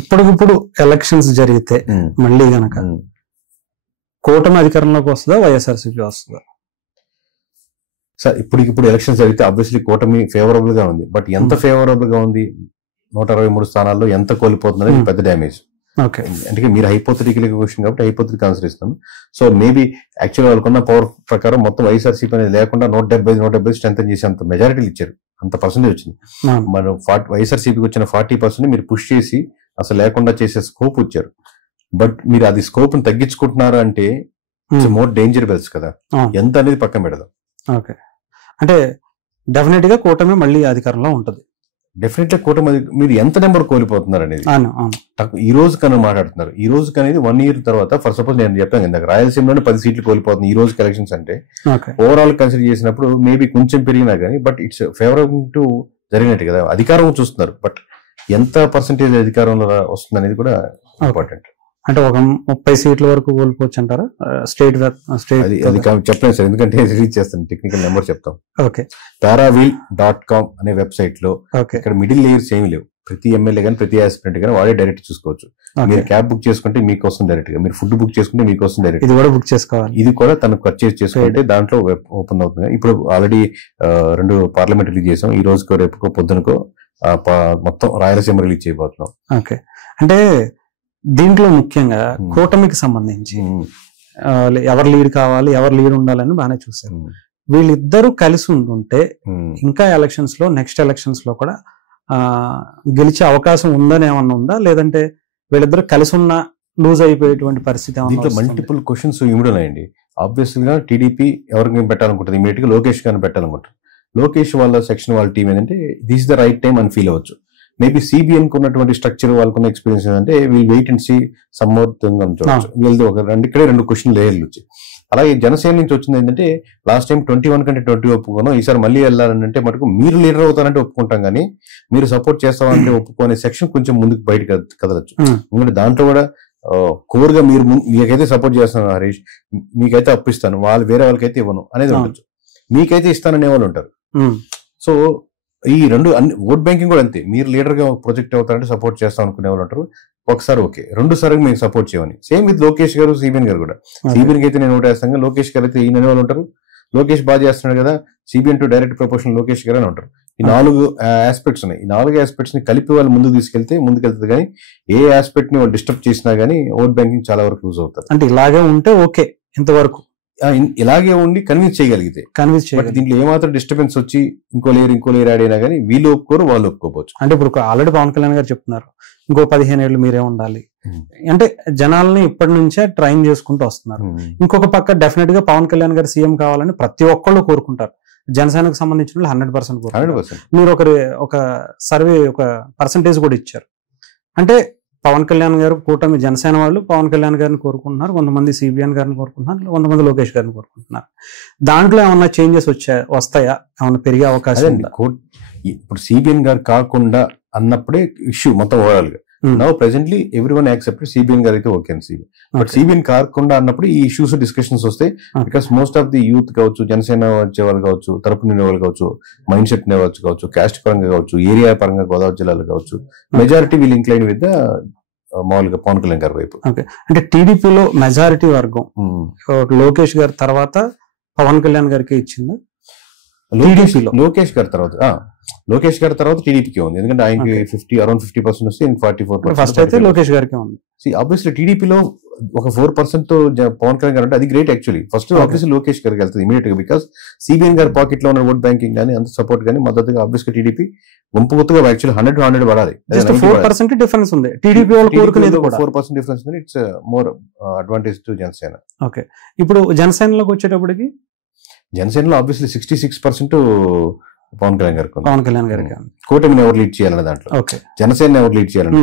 ఇప్పటికిప్పుడు ఎలక్షన్స్ జరిగితే మళ్ళీ గనక కూటమి అధికారంలోకి వస్తుందా, వైఎస్ఆర్సీపీ వస్తుందా? సార్ ఇప్పటికిప్పుడు ఎలక్షన్స్ జరిగితే ఆబ్వియస్లీ కూటమి ఫేవరబుల్ గా ఉంది. బట్ ఎంత ఫేవరబుల్ గా ఉంది, 163 స్థానాల్లో ఎంత కోల్పోతుంది అనేది పెద్ద డ్యామేజ్. అంటే మీరు హైపోథెటికల్ క్వశ్చన్ కాబట్టి హైపోథెటికల్ ఆన్సర్ ఇస్తాను. సో మేబీ యాక్చువల్ వాళ్ళకున్న పవర్ ప్రకారం మొత్తం వైఎస్ఆర్సీపీ అనేది లేకుండా 170 స్ట్రెంథన్ చేసి అంత మెజారిటీలు ఇచ్చారు, అంత పర్సెంటేజ్ వచ్చింది. మనం వైఎస్ఆర్సీపీకి వచ్చిన 40% మీరు పుష్ చేసి అసలు లేకుండా చేసే స్కోప్ ఇచ్చారు. బట్ మీరు అది స్కోప్ ని తగ్గించుకుంటున్నారు అంటే ఇట్స్ మోర్ డేంజర్ బెల్స్ కదా, ఎంత అనేది పక్కన పెడదాం. ఓకే, అంటే డెఫినెట్ గా కూటమి మళ్ళీ అధికారంలో ఉంటుంది. డెఫినెట్ గా కూటమి మీరు ఎంత నెంబర్ కోల్పోతున్నారు అనేది ఈ రోజు కన్నా మాట్లాడుతున్నారు. ఈ రోజు అనేది 1 year తర్వాత ఫర్ సపోజ్ నేను చెప్పాను ఇందాక రాయలసీమలోనే 10 సీట్లు కోల్పోతుంది ఈ రోజు ఎలక్షన్స్ అంటే. ఓవరాల్ కన్సిడర్ చేసినప్పుడు మేబీ కొంచెం పెరిగినా కానీ బట్ ఇట్స్ ఫేవరబుల్ టు జరిగినట్టు కదా. అధికారం చూస్తున్నారు, బట్ ఎంత పర్సెంటేజ్ అధికారంలో వస్తుంది అనేది కూడా ఇంపార్టెంట్. అంటే ఒక 30 సీట్ల వరకు కోల్పోవచ్చు అంటారా? స్టేట్ అది చెప్పలేదు సార్, ఎందుకంటే రిలీజ్ చేస్తాను, టెక్నికల్ నెంబర్ చెప్తాం. ఓకే, paravil.com అనే వెబ్సైట్ లో ఇక్కడ మిడిల్ లేయర్స్ ఏమి లేవు. ప్రతి ఎమ్మెల్యే కానీ ప్రతి ఆస్పిరెంట్ కానీ వాడే డైరెక్ట్ చూసుకోవచ్చు. మీరు క్యాబ్ బుక్ చేసుకుంటే మీకోసం డైరెక్ట్ గా, మీరు ఫుడ్ బుక్ చేసుకుంటే మీకోసం డైరెక్ట్, ఇది కూడా బుక్ చేసుకోవాలి. ఇది కూడా తను పర్చేస్ చేసుకుంటే దాంట్లో ఓపెన్ అవుతుంది. ఇప్పుడు ఆల్రెడీ 2 పార్లమెంట్ రిలీజ్ చేసాం, ఈ రోజుకో రేపుకో పొద్దునకో మొత్తం రాయలసీమ రిలీజ్ చేయబోతున్నాం. ఓకే, అంటే దీంట్లో ముఖ్యంగా కూటమికి సంబంధించి ఎవరు లీడ్ కావాలి, ఎవరు లీడ్ ఉండాలని బాగానే చూశారు. వీళ్ళిద్దరూ కలిసి ఉంటుంటే ఇంకా ఎలక్షన్స్ లో, నెక్స్ట్ ఎలక్షన్స్ లో కూడా గెలిచే అవకాశం ఉందని ఏమన్నా ఉందా, లేదంటే వీళ్ళిద్దరు కలిసి ఉన్న లూజ్ అయిపోయేటువంటి పరిస్థితి? దీంట్లో మల్టిపుల్ క్వశ్చన్స్ ఇమిడున్నాయండి. ఆబ్వియస్ గా టీడీపీ ఎవరికి పెట్టాలనుకుంటుంది, ఇమీడియట్ గా లోకేష్ గారిని పెట్టాలనుకుంటారు. లోకేష్ వాళ్ళ సెక్షన్ వాళ్ళ టీం ఏంటంటే దిస్ ద రైట్ టైం అని ఫీల్ అవ్వచ్చు. మేబీ సిబిఎన్ కు ఉన్నటువంటి స్ట్రక్చర్ వాళ్ళకున్న ఎక్స్పీరియన్స్ ఏంటంటే వీల్ వెయిట్ అండ్ సీ సమ్మోత్తంగా చూడవచ్చు. వీళ్ళది ఇక్కడే 2 క్వశ్చన్ లేయర్లు వచ్చాయి. అలాగే జనసేన నుంచి వచ్చింది ఏంటంటే లాస్ట్ టైం 21 కంటే 20 ఒప్పుకోను, ఈసారి మళ్ళీ వెళ్ళాలంటే మటుకు మీరు లీడర్ అవుతారంటే ఒప్పుకుంటాం, కానీ మీరు సపోర్ట్ చేస్తామంటే ఒప్పుకునే సెక్షన్ కొంచెం ముందుకు బయటకు కదలచ్చు. ఎందుకంటే దాంట్లో కూడా కోర్ గా మీకైతే సపోర్ట్ చేస్తాను హరీష్, మీకైతే అప్పిస్తాను, వాళ్ళు వేరే వాళ్ళకైతే ఇవ్వను అనేది ఉండొచ్చు. మీకైతే ఇస్తాననే వాళ్ళు ఉంటారు. సో ఈ 2 ఓట్ బ్యాంకింగ్ కూడా అంతే, మీరు లీడర్ గా ప్రొజెక్ట్ అవుతారంటే సపోర్ట్ చేస్తాం అనుకునే వాళ్ళు ఉంటారు. ఒకసారి ఓకే, 2 సార్లు మీకు సపోర్ట్ చేయమని. సేమ్ విత్ లోకేష్ గారు, సిబిఎన్ గారు కూడా. సిబిఎన్ అయితే నేను ఓటేస్తాను కానీ లోకేష్ గారు అయితే ఈయన వాళ్ళు ఉంటారు. లోకేష్ బాగా చేస్తున్నాడు కదా, CBN to direct proportion Lokesh గారు అని ఉంటారు. ఈ 4 ఆస్పెక్ట్స్ ఉన్నాయి. ఈ 4 ఆస్పెక్ట్స్ ని కలిపి వాళ్ళు ముందుకు ముందుకెళ్తుంది. కానీ ఏ ఆస్పెక్ట్ ని వాళ్ళు డిస్టర్బ్ చేసినా గానీ ఓట్ బ్యాంకింగ్ చాలా వరకు యూజ్ అవుతారు. అంటే ఇలాగే ఉంటే ఓకే, ఇంతవరకు ఇలాగే ఉండి కన్విన్స్ చేయగలిగితే. దీంట్లో ఏమాత్రం డిస్టర్బెన్స్ వచ్చి ఇంకో లేయర్ యాడ్ అయినా కానీ వీళ్ళు ఒప్పుకోరు, వాళ్ళు ఒప్పుకోవచ్చు. అంటే ఇప్పుడు ఆల్రెడీ పవన్ కళ్యాణ్ గారు చెప్తున్నారు ఇంకో 15 ఏళ్ళు మీరే ఉండాలి అంటే జనాల్ని ఇప్పటి నుంచే ట్రైన్ చేసుకుంటూ వస్తున్నారు. ఇంకొక పక్క డెఫినెట్ గా పవన్ కళ్యాణ్ గారు సీఎం కావాలని ప్రతి ఒక్కళ్ళు కోరుకుంటారు. జనసేనకు సంబంధించిన 100% మీరు ఒక సర్వే ఒక పర్సంటేజ్ కూడా ఇచ్చారు. అంటే పవన్ కళ్యాణ్ గారు కూటమి జనసేన వాళ్ళు పవన్ కళ్యాణ్ గారిని కోరుకుంటున్నారు, కొంతమంది సిబిఎన్ గారిని కోరుకుంటున్నారు, కొంతమంది లోకేష్ గారిని కోరుకుంటున్నారు. దాంట్లో ఏమన్నా చేంజెస్ వస్తాయా, ఏమన్నా పెరిగే అవకాశం ఉందా? ఇప్పుడు సిబిఎన్ గారు కాకుండా అన్నప్పుడే ఇష్యూ మొత్తం ఓవరాల్ గా. Now presently everyone accepted CBN గారు అయితే ఓకే సిబిఎన్, బట్ సిబిఎన్ కాకుండా అన్నప్పుడు ఈ ఇష్యూస్ డిస్కషన్స్ వస్తాయి. Because most of the youth కావచ్చు, జనసేన వచ్చే వాళ్ళు కావచ్చు, తరపు నిండే వాళ్ళు కావచ్చు, మైండ్ సెట్ కావచ్చు, క్యాస్ట్ పరంగా కావచ్చు, ఏరియా పరంగా గోదావరి జిల్లాలో కావచ్చు, మెజారిటీ వీల్ ఇంక్లైన్ విత్ మామూలుగా పవన్ కళ్యాణ్ గారి వైపు. అంటే టీడీపీలో మెజారిటీ వర్గం లోకేష్ గారి తర్వాత పవన్ కళ్యాణ్ గారికి ఇచ్చింది. లోకేష్ గారి తర్వాత టీడీపీకి ఉంది, ఎందుకంటే ఆయనకి అరౌండ్ 50% వస్తే 44%. ఫస్ట్ అయితే లోకేష్ గారికి ఉంది. ఆబ్వియస్లీ టీడీపీలో ఒక 4% పవన్ కళ్యాణ్ గారు అంటే అది great actually. First obviously Lokesh గారికి వెళ్తుంది ఇమీడియట్ గా, బికాస్ సిబిఎన్ గారి పాకెట్ లో ఉన్న ఓట్ బ్యాంకింగ్ కానీ అంత సపోర్ట్ కానీ మద్దతుగా ఆబ్వియస్గా టీడీపీ గుంపు గుర్తుగా యాక్చువల్లీ 100 పడాలి. 4% డిఫరెన్స్ ఉంది. టీడీపీ వాళ్ళు కోరుకునేది 4% డిఫరెన్స్ ఉంది. It's more advantage to Janasena. Okay, ఇప్పుడు జనసేనలోకి వచ్చేటప్పటికి జనసేనలో ఆబ్వియస్లీ 66% పవన్ కళ్యాణ్ గారికి కూటమిని ఎవరు లీడ్ చేయాలన్న దాంట్లో, జనసేన ఎవరు లీడ్ చేయాలన్న